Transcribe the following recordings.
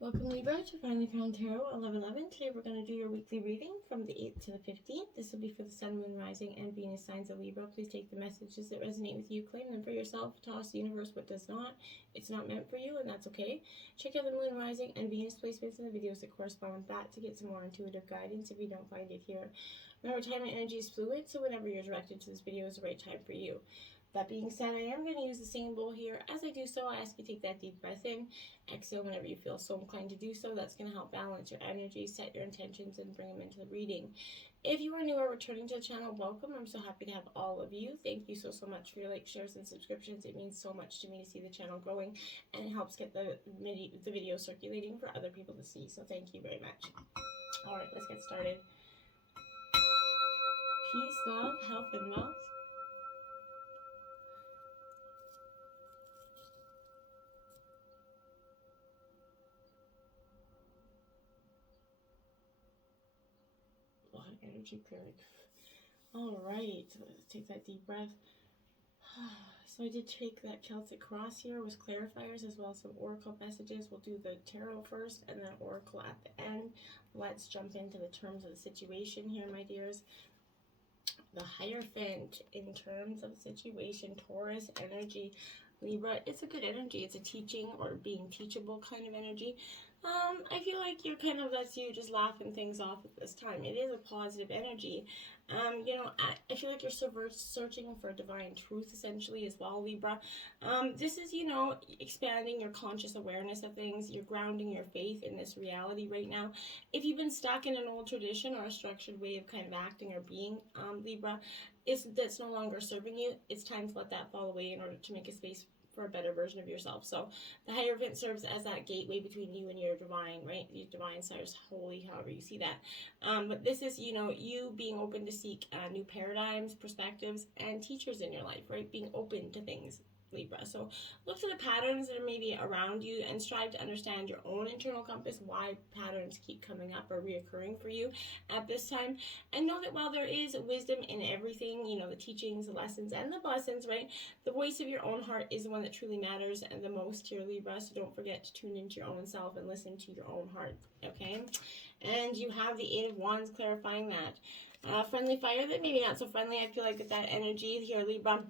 Welcome Libra to Find the Crown Tarot 1111. Today we're going to do your weekly reading from the 8th to the 15th. This will be for the Sun, Moon, Rising, and Venus signs of Libra. Please take the messages that resonate with you, claim them for yourself, toss the universe what does not. It's not meant for you, and that's okay. Check out the Moon, Rising, and Venus placements in the videos that correspond with that to get some more intuitive guidance if you don't find it here. Remember, time and energy is fluid, so whenever you're directed to this video is the right time for you. That being said, I am going to use the same bowl here. As I do so, I ask you to take that deep breath in, exhale whenever you feel so inclined to do so. That's going to help balance your energy, set your intentions, and bring them into the reading. If you are new or returning to the channel, welcome. I'm so happy to have all of you. Thank you so much for your likes, shares, and subscriptions. It means so much to me to see the channel growing, and it helps get the video circulating for other people to see. So thank you very much. All right, let's get started. Peace, love, health, and wealth. Energy clearing. All right, let's take that deep breath. So I did take that Celtic cross here with clarifiers as well as some oracle messages. We'll do the tarot first and then oracle at the end. Let's jump into the terms of the situation here, my dears. The Hierophant in terms of situation, Taurus energy. Libra, it's a good energy. It's a teaching or being teachable kind of energy. I feel like you're kind of, that's you just laughing things off at this time. It is a positive energy. I feel like you're searching for divine truth essentially as well, Libra. This is, expanding your conscious awareness of things. You're grounding your faith in this reality right now. If you've been stuck in an old tradition or a structured way of kind of acting or being, Libra, that's no longer serving you, it's time to let that fall away in order to make a space for a better version of yourself. So the Hierophant serves as that gateway between you and your divine, right? Your divine, source, holy, however you see that. But this is, you being open to seek new paradigms, perspectives, and teachers in your life, right? Being open to things, Libra. So look to the patterns that are maybe around you and strive to understand your own internal compass, why patterns keep coming up or reoccurring for you at this time. And know that while there is wisdom in everything, the teachings, the lessons, and the blessings, right? The voice of your own heart is the one that truly matters and the most here, Libra. So don't forget to tune into your own self and listen to your own heart, okay? And you have the Eight of Wands clarifying that. Friendly fire, that maybe not so friendly. I feel like with that energy here, Libra.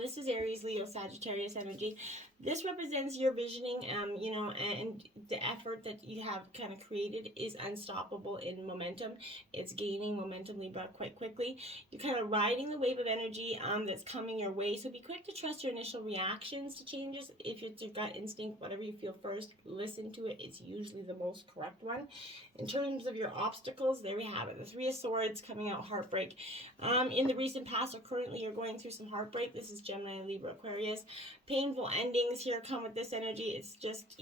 This is Aries, Leo, Sagittarius energy. This represents your visioning, and the effort that you have kind of created is unstoppable in momentum. It's gaining momentum, Libra, quite quickly. You're kind of riding the wave of energy that's coming your way. So be quick to trust your initial reactions to changes. If it's your gut instinct, whatever you feel first, listen to it. It's usually the most correct one. In terms of your obstacles, there we have it. The Three of Swords coming out, heartbreak. In the recent past or currently, you're going through some heartbreak. This is Gemini, Libra, Aquarius. Painful endings here come with this energy. It's just,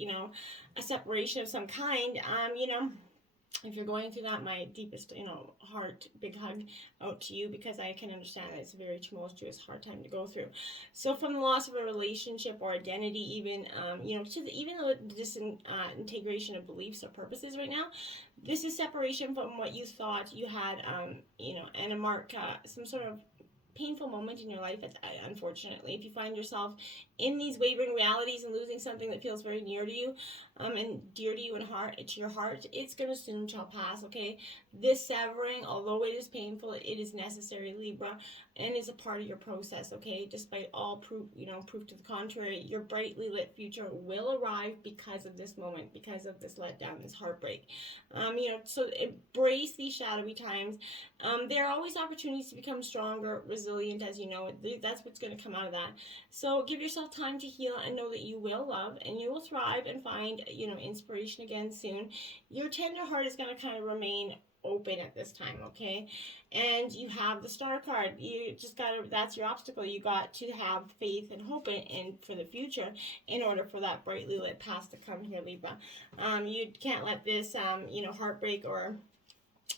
a separation of some kind. If you're going through that, my deepest, heart, big hug out to you, because I can understand that it's a very tumultuous, hard time to go through. So from the loss of a relationship or identity, even, even though disintegration of beliefs or purposes right now, this is separation from what you thought you had, and a mark, some sort of painful moment in your life, unfortunately. If you find yourself in these wavering realities and losing something that feels very near to you, and dear to you and to your heart, it's going to soon shall pass, okay? This severing, although it is painful, it is necessary, Libra, and is a part of your process, okay? Despite all proof to the contrary, your brightly lit future will arrive because of this moment, because of this letdown, this heartbreak. So embrace these shadowy times. There are always opportunities to become stronger, resilient, as you know. That's what's going to come out of that. So give yourself time to heal and know that you will love and you will thrive and find, inspiration again soon. Your tender heart is going to kind of remain open at this time, okay? And you have the Star card. You just gotta, that's your obstacle. You got to have faith and hope in for the future in order for that brightly lit past to come here, Libra. You can't let this, heartbreak or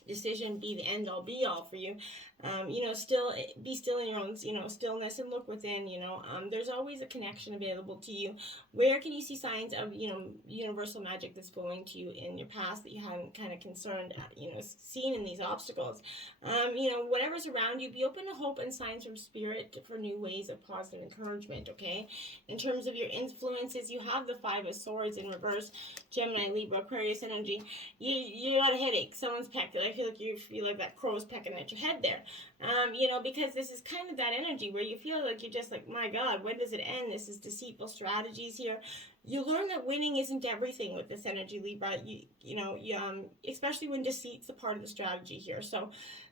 decision be the end all be all for you. Still be still in your own, stillness, and look within. There's always a connection available to you. Where can you see signs of, universal magic that's flowing to you in your past that you haven't kind of concerned, seen in these obstacles? Whatever's around you, be open to hope and signs from spirit for new ways of positive encouragement, okay? In terms of your influences, you have the Five of Swords in reverse, Gemini, Libra, Aquarius energy. You got a headache. Someone's pecked. I feel like you feel like that crow's pecking at your head there. Because this is kind of that energy where you feel like you're just like, my God, when does it end? This is deceitful strategies here. You learn that winning isn't everything with this energy, Libra. Especially when deceit's a part of the strategy here. So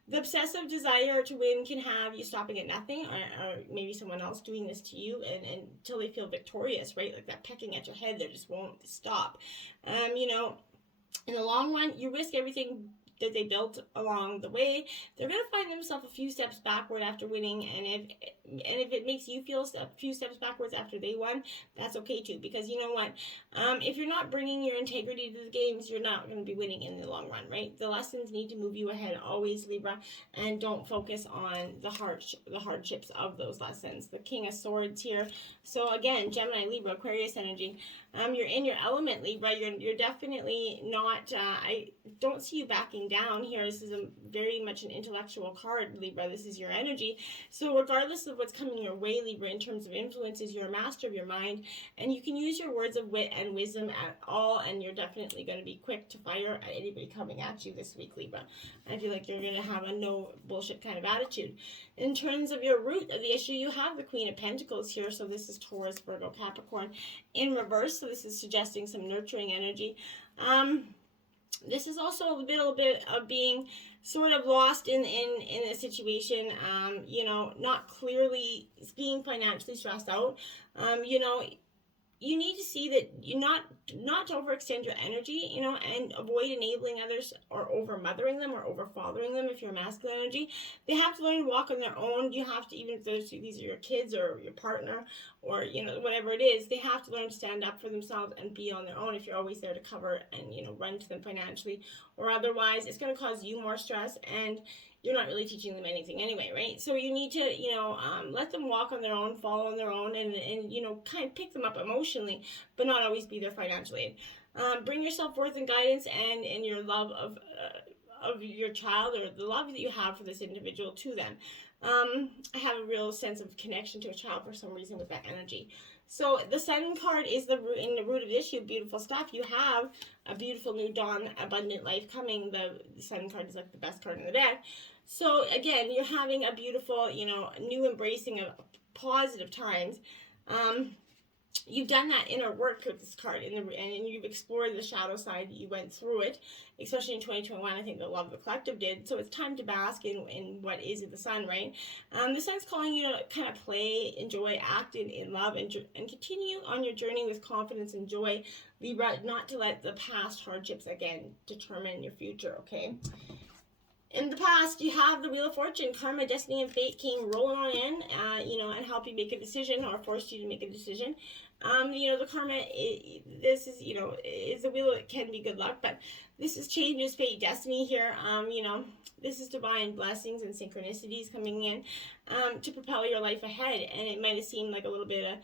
the obsessive desire to win can have you stopping at nothing, or maybe someone else doing this to you, and until they feel victorious, right? Like that pecking at your head, they just won't stop. In the long run, you risk everything that they built along the way. They're going to find themselves a few steps backward after winning, and if it makes you feel a few steps backwards after they won, that's okay too, because you know what, if you're not bringing your integrity to the games, you're not going to be winning in the long run, right? The lessons need to move you ahead always, Libra, and don't focus on the hardships of those lessons. The King of Swords here. So again, Gemini, Libra, Aquarius energy. You're in your element, Libra. You're definitely not, I don't see you backing down here. This is very much an intellectual card, Libra. This is your energy. So regardless of what's coming your way, Libra, in terms of influences, you're a master of your mind, and you can use your words of wit and wisdom at all, and you're definitely going to be quick to fire at anybody coming at you this week, Libra. I feel like you're going to have a no bullshit kind of attitude. In terms of your root of the issue, you have the Queen of Pentacles here. So this is Taurus, Virgo, Capricorn in reverse. So this is suggesting some nurturing energy. This is also a little bit of being sort of lost in a situation, not clearly being financially stressed out. You need to see that you're not to overextend your energy, and avoid enabling others or over mothering them or over fathering them. If you're masculine energy, they have to learn to walk on their own. You have to, even if these are your kids or your partner or, whatever it is, they have to learn to stand up for themselves and be on their own if you're always there to cover and, run to them financially, or otherwise it's going to cause you more stress, and you're not really teaching them anything anyway, right? So you need to, let them walk on their own, fall on their own, and kind of pick them up emotionally, but not always be their financial aid. Bring your self-worth and guidance and your love of your child, or the love that you have for this individual, to them. I have a real sense of connection to a child for some reason with that energy. So the Sun card is in the root of the issue. Beautiful stuff. You have a beautiful new dawn, abundant life coming. The Sun card is like the best card in the deck. So again, you're having a beautiful, new embracing of positive times. You've done that inner work with this card, and you've explored the shadow side. You went through it, especially in 2021. I think the Love of the Collective did. So it's time to bask in what is the Sun, right? The Sun's calling you to kind of play, enjoy, act in love, and continue on your journey with confidence and joy, Libra. Not to let the past hardships again determine your future. Okay. In the past, you have the Wheel of Fortune. Karma, destiny, and fate came rolling on in, and help you make a decision, or forced you to make a decision. The karma, this is, is a wheel. It can be good luck, but this is changes, fate, destiny here. This is divine blessings and synchronicities coming in to propel your life ahead. And it might have seemed like a little bit of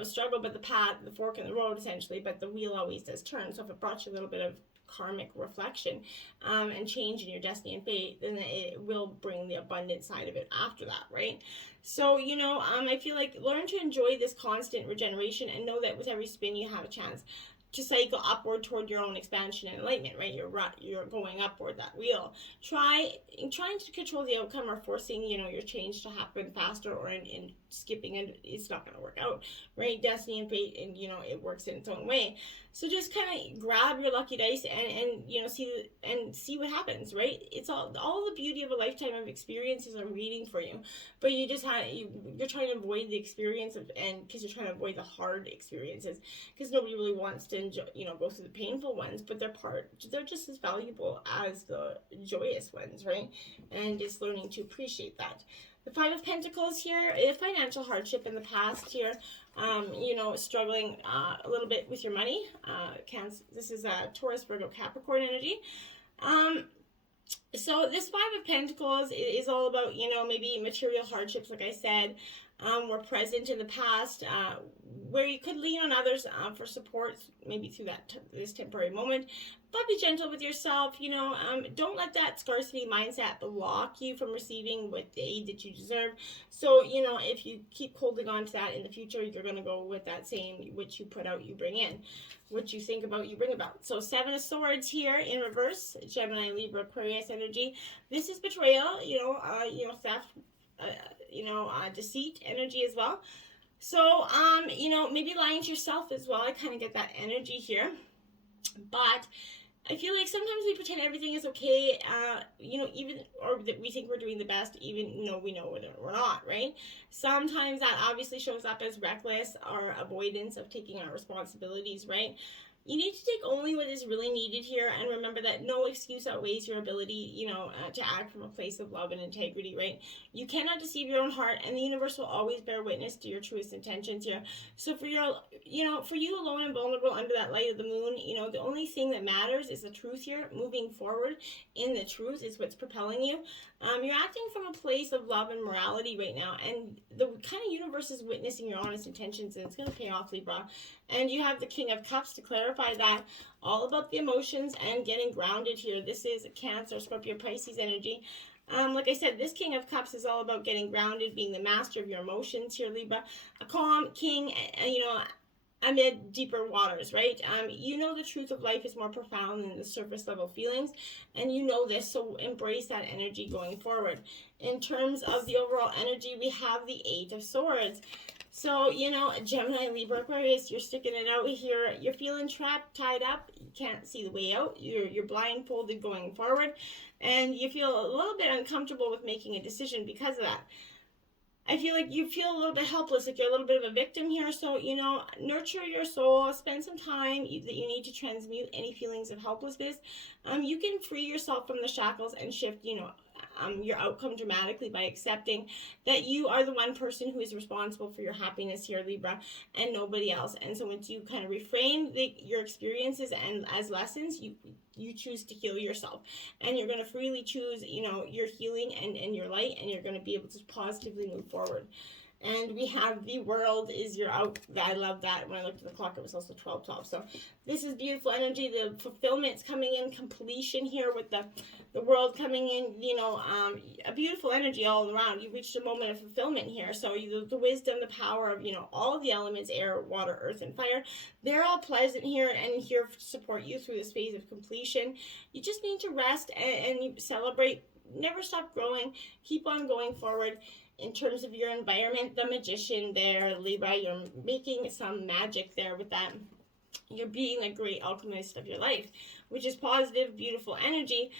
a struggle, but the fork in the road, essentially, but the wheel always does turn. So if it brought you a little bit of karmic reflection and change in your destiny and fate, then it will bring the abundant side of it after that, right? So, I feel like learn to enjoy this constant regeneration, and know that with every spin you have a chance to cycle upward toward your own expansion and enlightenment, right? You're going upward that wheel. Trying to control the outcome, or forcing, your change to happen faster, or in skipping it, it's not going to work out, right? Destiny and fate, and it works in its own way. So just kind of grab your lucky dice and see what happens, right? It's all the beauty of a lifetime of experiences are waiting for you, but you just you're trying to avoid the experience because you're trying to avoid the hard experiences, because nobody really wants to enjoy, go through the painful ones, but they're just as valuable as the joyous ones, right? And just learning to appreciate that. The Five of Pentacles here, a financial hardship in the past here, struggling a little bit with your money. This is Taurus, Virgo, Capricorn energy. So this Five of Pentacles is all about, you know, maybe material hardships, like I said, were present in the past, where you could lean on others for support, maybe through this temporary moment. But be gentle with yourself. You know, don't let that scarcity mindset block you from receiving what the aid that you deserve. So, you know, if you keep holding on to that in the future, you're going to go with that same, which you put out, you bring in. What you think about, you bring about. So Seven of Swords here in reverse, Gemini, Libra, Aquarius energy. This is betrayal, theft, deceit energy as well. So, maybe lying to yourself as well. I kind of get that energy here. But I feel like sometimes we pretend everything is okay, or that we think we're doing the best, even though we know we're not, right? Sometimes that obviously shows up as reckless or avoidance of taking our responsibilities, right? You need to take only what is really needed here, and remember that no excuse outweighs your ability, to act from a place of love and integrity, right? You cannot deceive your own heart, and the universe will always bear witness to your truest intentions here. So for you alone and vulnerable under that light of the moon, the only thing that matters is the truth here. Moving forward in the truth is what's propelling you. You're acting from a place of love and morality right now, and the kind of universe is witnessing your honest intentions, and it's going to pay off, Libra. And you have the King of Cups to clarify that, all about the emotions and getting grounded here. This is Cancer, Scorpio, Pisces energy. Like I said, this King of Cups is all about getting grounded, being the master of your emotions here, Libra. A calm king, amid deeper waters, right? You know the truth of life is more profound than the surface level feelings, and you know this, so embrace that energy going forward. In terms of the overall energy, we have the Eight of Swords. So, Gemini, Libra, Aquarius, you're sticking it out here. You're feeling trapped, tied up. You can't see the way out. You're blindfolded going forward, and you feel a little bit uncomfortable with making a decision because of that. I feel like you feel a little bit helpless, like you're a little bit of a victim here. So, nurture your soul, spend some time that you need to transmute any feelings of helplessness. You can free yourself from the shackles and shift, your outcome dramatically by accepting that you are the one person who is responsible for your happiness here, Libra, and nobody else. And so once you kind of reframe your experiences and as lessons, you choose to heal yourself, and you're going to freely choose, your healing and your light, and you're going to be able to positively move forward. And we have the World is your out. I love that. When I looked at the clock, it was also 12:12. So this is beautiful energy. The fulfillment's coming in, completion here with the World coming in. A beautiful energy all around. You reached a moment of fulfillment here. So the wisdom, the power of all the elements: air, water, earth, and fire. They're all present here and here to support you through this phase of completion. You just need to rest and celebrate. Never stop growing. Keep on going forward. In terms of your environment, the Magician there, Libra, you're making some magic there with that. You're being a great alchemist of your life, which is positive, beautiful energy.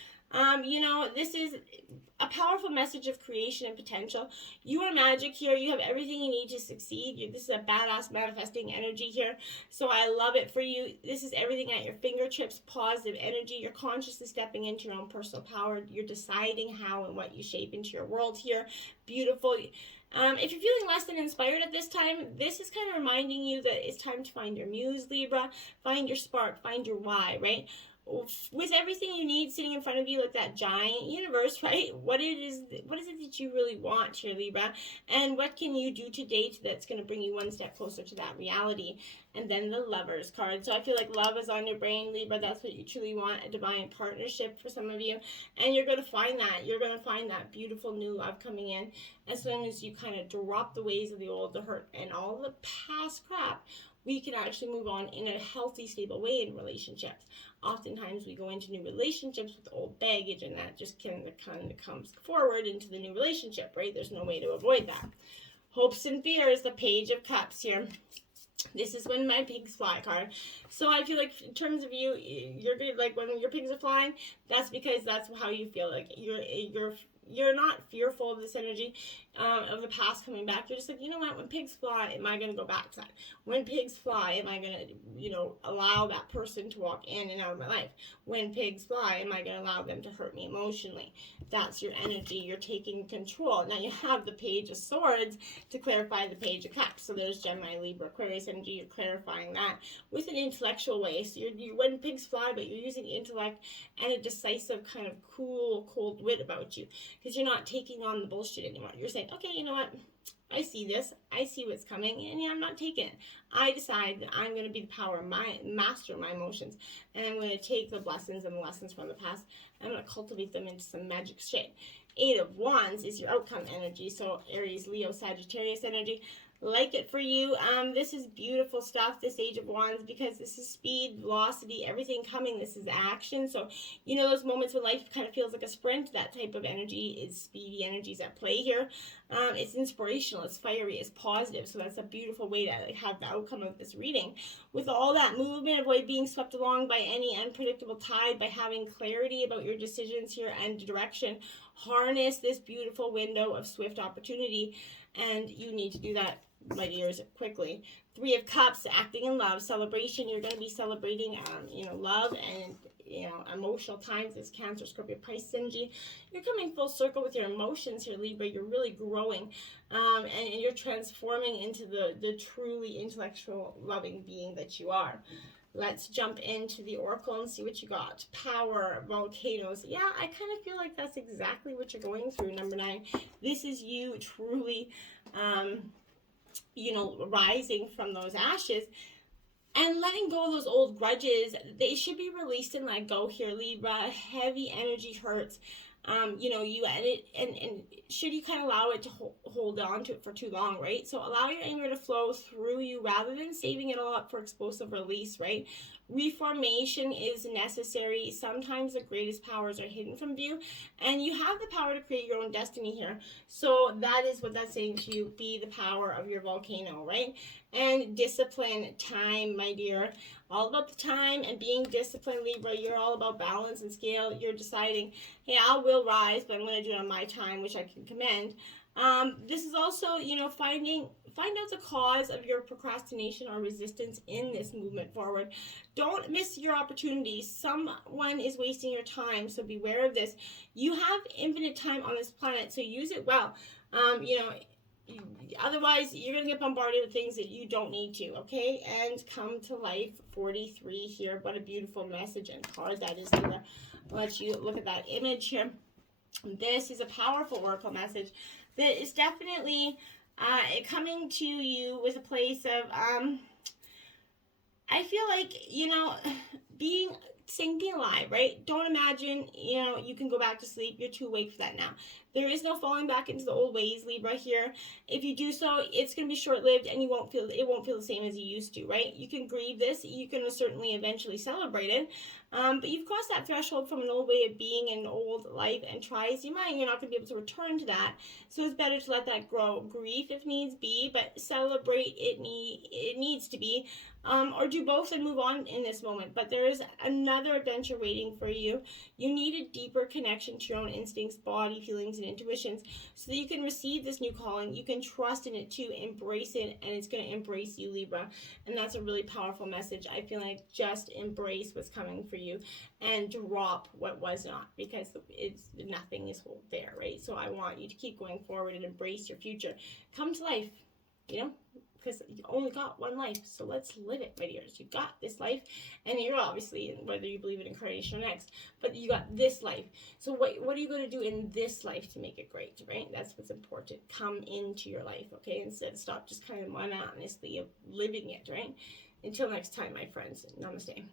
This is a powerful message of creation and potential. You are magic here. You have everything you need to succeed. This is a badass manifesting energy here. So I love it for you. This is everything at your fingertips, positive energy. You're consciously stepping into your own personal power. You're deciding how and what you shape into your world here. Beautiful. If you're feeling less than inspired at this time, this is kind of reminding you that it's time to find your muse, Libra. Find your spark. Find your why, right? With everything you need sitting in front of you, like that giant universe, right? What is it that you really want here, Libra? And what can you do to date that's going to bring you one step closer to that reality? And then the Lovers card. So I feel like love is on your brain, Libra. That's what you truly want, a divine partnership for some of you. And you're going to find that. You're going to find that beautiful new love coming in as soon as you kind of drop the ways of the old, the hurt, and all the past crap. We can actually move on in a healthy, stable way in relationships. Oftentimes we go into new relationships with old baggage, and that just kind of comes forward into the new relationship, right? There's no way to avoid that. Hopes and fears, the Page of Cups here. This is when my pigs fly card. So I feel like in terms of you're good, like when your pigs are flying, that's because that's how you feel. Like you're you're not fearful of this energy of the past coming back. You're just like, you know what, when pigs fly, am I going to go back to that? When pigs fly, am I going to, allow that person to walk in and out of my life? When pigs fly, am I going to allow them to hurt me emotionally? That's your energy. You're taking control. Now you have the Page of Swords to clarify the Page of Cups. So there's Gemini, Libra, Aquarius energy. You're clarifying that with an intellectual way. So you're when pigs fly, but you're using intellect and a decisive kind of cool, cold wit about you, because you're not taking on the bullshit anymore. You're saying, okay, you know what? I see this. I see what's coming, and I'm not taking it. I decide that I'm going to be the power of my master of my emotions, and I'm going to take the blessings and the lessons from the past, and I'm going to cultivate them into some magic shit. Eight of Wands is your outcome energy, so Aries, Leo, Sagittarius energy. Like it for you. This is beautiful stuff, this Age of Wands, because this is speed, velocity, everything coming. This is action. So, those moments when life kind of feels like a sprint, that type of energy is speedy energies at play here. It's inspirational, it's fiery, it's positive. So that's a beautiful way to have the outcome of this reading. With all that movement, avoid being swept along by any unpredictable tide by having clarity about your decisions here and direction. Harness this beautiful window of swift opportunity, and you need to do that, my dears, quickly. Three of Cups, acting in love, celebration. You're going to be celebrating, love and, emotional times. This Cancer, Scorpio, Pisces energy. You're coming full circle with your emotions here, Libra. You're really growing, and you're transforming into the truly intellectual, loving being that you are. Let's jump into the Oracle and see what you got. Power, volcanoes. Yeah, I kind of feel like that's exactly what you're going through, number 9. This is you truly, rising from those ashes and letting go of those old grudges. They should be released and let go here, Libra. Heavy energy hurts. And should you kind of allow it to hold on to it for too long, right? So allow your anger to flow through you rather than saving it all up for explosive release, right? Reformation is necessary. Sometimes the greatest powers are hidden from view, and you have the power to create your own destiny here. So that is what that's saying to you. Be the power of your volcano, right? And discipline, time, my dear. All about the time and being disciplined, Libra. You're all about balance and scale. You're deciding, hey, I will rise, but I'm going to do it on my time, which I can commend. This is also, find out the cause of your procrastination or resistance in this movement forward. Don't miss your opportunities. Someone is wasting your time, so beware of this. You have infinite time on this planet, so use it well. Otherwise, you're going to get bombarded with things that you don't need to, okay? And come to life, 43 here. What a beautiful message and card that is there. I'll let you look at that image here. This is a powerful oracle message that is definitely coming to you with a place of, I feel like, being alive, right? Don't imagine, you can go back to sleep. You're too awake for that now. There is no falling back into the old ways, Libra, here. If you do so, it's going to be short-lived, and it won't feel the same as you used to, right? You can grieve this. You can certainly eventually celebrate it. But you've crossed that threshold from an old way of being in an old life, and try as you might, you're not going to be able to return to that. So it's better to let that grow. Grief if needs be, but celebrate it needs to be. Or do both and move on in this moment. But there is another adventure waiting for you. You need a deeper connection to your own instincts, body, feelings, and intuitions so that you can receive this new calling. You can trust in it too, embrace it, and it's going to embrace you, Libra. And that's a really powerful message. I feel like just embrace what's coming for you and drop what was not, because nothing is hold there, right? So I want you to keep going forward and embrace your future. Come to life, because you only got one life, so let's live it, my dears. You got this life, and you're obviously, whether you believe in incarnation or next, but you got this life. So what are you going to do in this life to make it great, right? That's what's important. Come into your life, okay? Instead, stop just kind of monotonously living it, right? Until next time, my friends. Namaste.